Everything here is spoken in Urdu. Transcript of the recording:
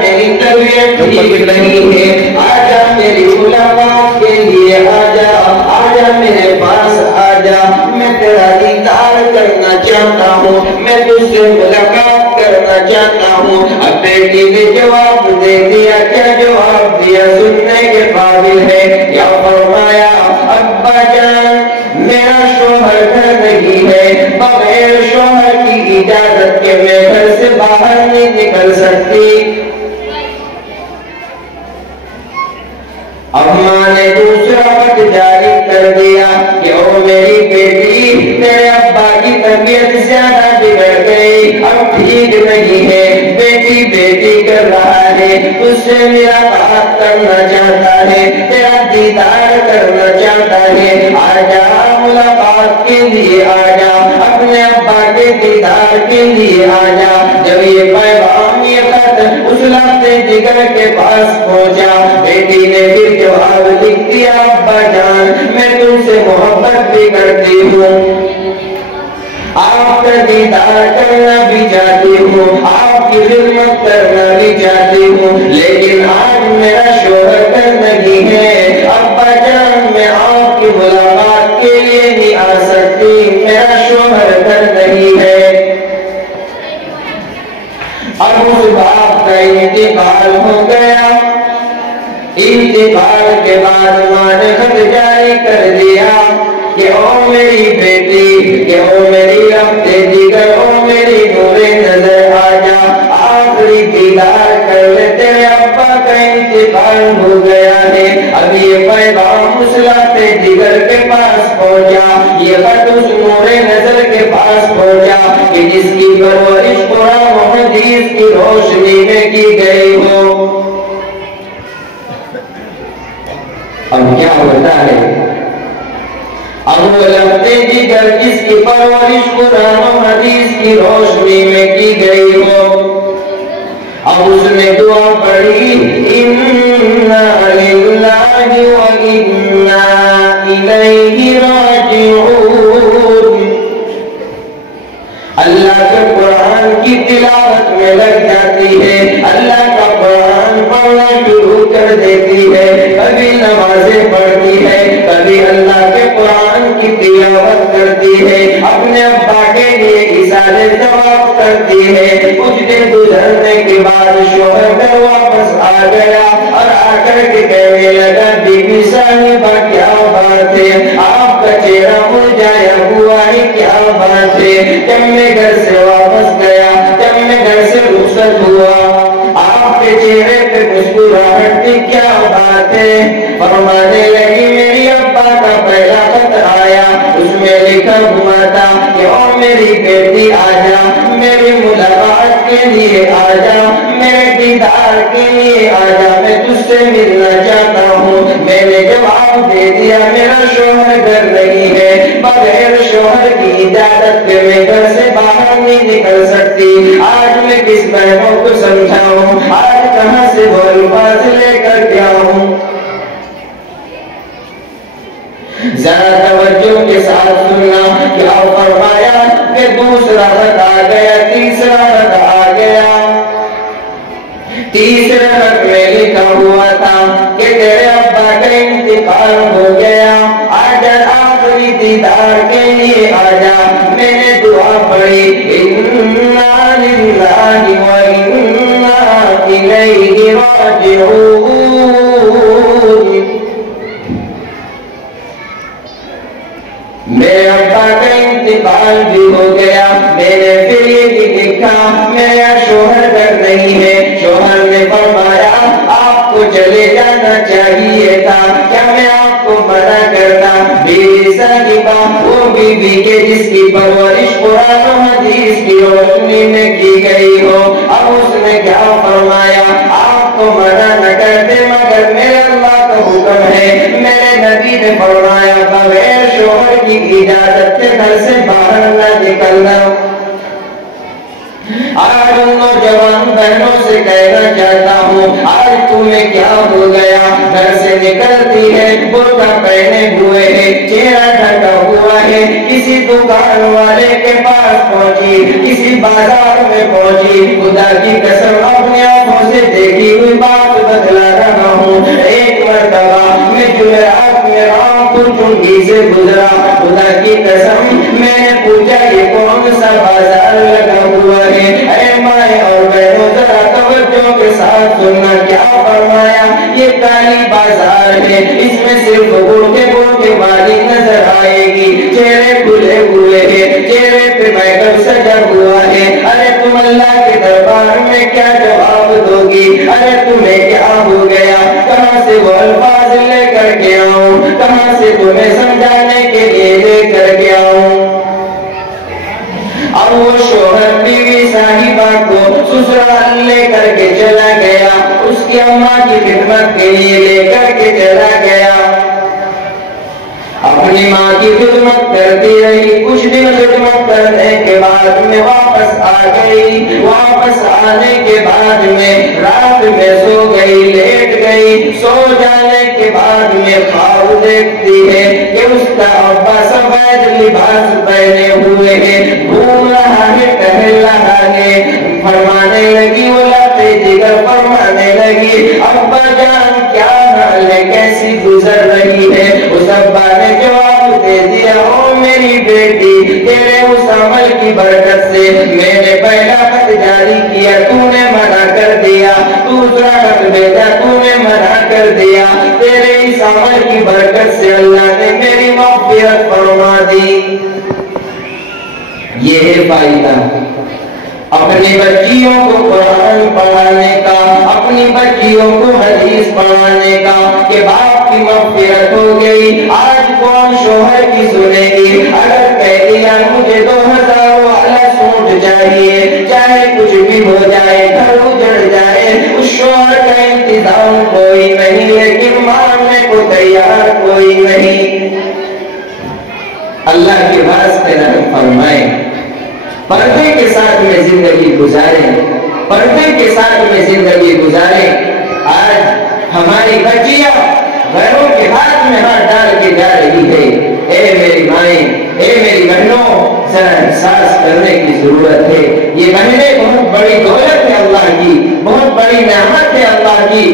میری طبیعت ٹھیک نہیں ہے، آجا میری ملاقات کے لیے آجا، آجا میرے پاس آجا، میں تیرا دیدار کرنا چاہتا ہوں، میں تجھ سے ملاقات کرنا چاہتا ہوں۔ اب بیٹی نے جواب دے دیا، کیا جواب دیا سننے کے قابل ہے؟ یا فرمایا ابا جان میرا شوہر گھر نہیں ہے، بغیر شوہر کی اجازت کے میں گھر سے باہر نہیں نکل سکتی۔ اب ماں نے دوسرا وقت جاری کر دیا کہ او میری بیٹی تیرے ابا کی طبیعت زیادہ بگڑ گئی، اب ٹھیک نہیں ہے، بیٹی بیٹی کر رہا ہے، اس سے ملاقات کرنا چاہتا ہے، تیرا دیدار کرنا چاہتا ہے، آجا ملاقات کے لیے آجا، اپنے ابا کے دیدار کے لیے آجا۔ جب یہ پیغام یہ خط اس لختے جگر کے پاس پہنچا، بیٹی نے پھر جواب لکھ دیا ابا جان میں تم سے محبت بھی کرتی ہوں، آپ کا دیدار کرنا بھی چاہتی ہوں، آپ کی خدمت کرنا بھی چاہتی ہوں، لیکن آج میرا شوہر گھر نہیں ہے، ابا جان میں آپ کی ملاقات کے لیے نہیں آ سکتی، میرا شوہر گھر نہیں ہے۔ اب اس باپ کا انتقال ہو گیا، انتقال کے بعد ماں نے خط جاری کر دیا کہ او میری بیٹی، کہ او میری لختے جگر، او میری نور نظر آجا، آخری دیدار کر لے، تیرے ابا کا انتقال ہو گیا ہے۔ اب یہ پیغام اس لختے جگر کے پاس پہنچا، یہ خط اس نور نظر کے پاس پہنچا کہ جس کی پرورش قرآن و حدیث کی روشنی میں کی گئی ہو۔ اب کیا ہوتا ہے؟ اب وہ لختے جگر جس کی پرورش قرآن و حدیث کی روشنی میں کی گئی ہو، اب اس نے دعا پڑھی اِنَّا لِلَّهِ وَإِنَّا إِلَيْهِ رَاجِعُونَ۔ اللہ کے قرآن کی تلاوت میں لگ جاتی ہے، اللہ کا قرآن پڑھنا شروع کر دیتی ہے، کبھی نمازیں پڑھتی ہے، کبھی اللہ کے قرآن کی تلاوت کرتی ہے، اپنے ابا کے لیے اظہار ثواب کرتی ہے۔ کچھ دن گزرنے کے بعد شوہر گھر واپس آ گیا اور آ کر کے کہنے لگا بی بی صاحبہ کیا بات ہے، آپ کا چہرہ مرجھایا ہوا ہے، کیا بات ہے؟ جب میں گھر سے واپس گیا، جب میں گھر سے رخصت ہوا، آپ کے چہرے پہ مسکراہٹ تھی، کیا بات ہے؟ فرمانے لگی میری ابا کا پہلا خط آیا، اس میں لکھا ہوا تھا کہ او میری بیٹی آجا، میری ملاقات کے لیے آجا، میرے دیدار کے لیے آجا، میں تجھ سے ملنا چاہتا ہوں۔ میں نے جواب دے دیا میرا شوہر گھر نہیں ہے، بغیر شوہر کی اجازت کے میں گھر سے باہر نہیں نکل سکتی۔ آج میں کس بہنوں کو سمجھاؤں، آج کہاں سے وہ الفاظ لے کر کے آؤں؟ ذرا توجہ کے ساتھ سننا، کیا فرمایا کہ دوسرا خط آ گیا، تیسرا خط آ گیا۔ تیسرے خط میں لکھا ہوا تھا کہ تیرے ابا کا انتقال ہو گیا، آجا آخری دیدار کے لیے آجا۔ میں نے دعا پڑھی اِنَّا لِلَّهِ وَإِنَّا إِلَيْهِ رَاجِعُونَ۔ میرے ابا کا انتقال بھی ہو گیا، میں نے پھر یہ بھی لکھا میرا شوہر گھر نہیں ہے۔ شوہر نے فرمایا آپ کو چلے جانا چاہیے تھا، کیا میں آپ کو منع کرتا؟ بیوی صاحبہ وہ بیوی کے جس کی پرورش قرآن و حدیث کی روشنی میں کی گئی ہو، اب اس نے کیا فرمایا آپ کو منع نہ کرتے، مگر میرے اللہ کا حکم ہے، میرے نبی نے فرمایا بغیر شوہر کی اجازت سے گھر سے باہر نہ نکلنا۔ آج ان نوجوان بہنوں سے کہنا چاہتا ہوں آج تمہیں کیا ہو گیا؟ گھر سے نکلتی ہے برقع پہنے ہوئے ہے، چہرہ ڈھکا ہوا ہوا ہے، کسی دکان والے کے پاس پہنچی، کسی بازار میں پہنچی، خدا کی قسم اپنے آنکھوں سے دیکھی ہوئی بات بتلا رہا ہوں۔ ایک مرتبہ میں جمعرات میں رامپور چنگی سے گزرا، خدا کی قسم میں نے پوچھا یہ کون سا بازار لگا ہوا ہے؟ اے مائیں اور بہنوں ذرا توجہ کے ساتھ سننا، کیا فرمایا؟ یہ کالی بازار ہے، اس میں صرف گوٹے گوٹے والی نظر آئے گی، چہرے کھلے ہوئے ہیں، چہرے پہ میک اپ سجا ہوا ہے۔ ارے تم اللہ کے دربار میں کیا جواب دو گی؟ ارے تمہیں کیا ہو گیا؟ کہاں سے وہ الفاظ لے کر کے آؤں؟ کہاں سے تمہیں سمجھانے کے لیے لے کر کے آؤں؟ اب وہ شوہر بیوی صاحبہ کو سسرال لے کر کے چلا گیا، اس کی اماں کی خدمت کے لیے لے کر کے چلا گیا، اپنی ماں کی خدمت کرتی رہی۔ کچھ دن خدمت کرنے کے بعد میں واپس آ گئی، واپس آنے کے بعد میں رات میں سو گئی، لیٹ گئی، سو جانے کے بعد میں خواب دیکھتی ہے کہ اس کا ابا سفید لباس پہنے ہوئے ہیں، گھوم رہا ہے، ٹہل رہا ہے، فرمانے لگی، وہ لبے جگر فرمانے لگی، ابا جان کیا حال ہے، کیسی گزر رہی ہے؟ اس ابا نے جواب دے دیا، او میری بیٹی، تیرے اس عمل کی برکت سے میں نے پہلا خط جاری کیا، تو نے منع کر دیا، دوسرا خط بھیجا، تو نے منع کر دیا، تیرے اس عمل کی برکت سے اللہ نے میری مغفرت فرما دی۔ یہ ہے فائدہ اپنی بچیوں کو قرآن پڑھانے کا، اپنی بچیوں کو حدیث پڑھانے کا، کہ باپ کی مغفرت ہو گئی۔ آج کون شوہر کی سنے گی؟ اگر کہہ دیا مجھے 2000 والا سوٹ چاہیے، چاہے کچھ بھی ہو جائے، گھر اجڑ جائے، اس شوہر کا انتظام کوئی نہیں، لیکن ماننے کو تیار کوئی نہیں۔ اللہ کے واسطے رحم فرمائیں، پردے کے ساتھ میں زندگی گزاریں، پردے کے ساتھ میں زندگی گزاریں۔ آج ہماری بچیاں غیروں کے ہاتھ میں ہاتھ ڈال کے جا رہی ہے۔ اے میری مائیں، اے میری بہنوں، ذرا احساس کرنے کی ضرورت ہے۔ یہ بہنیں بہت بڑی دولت ہے اللہ کی، بہت بڑی نعمت ہے اللہ کی۔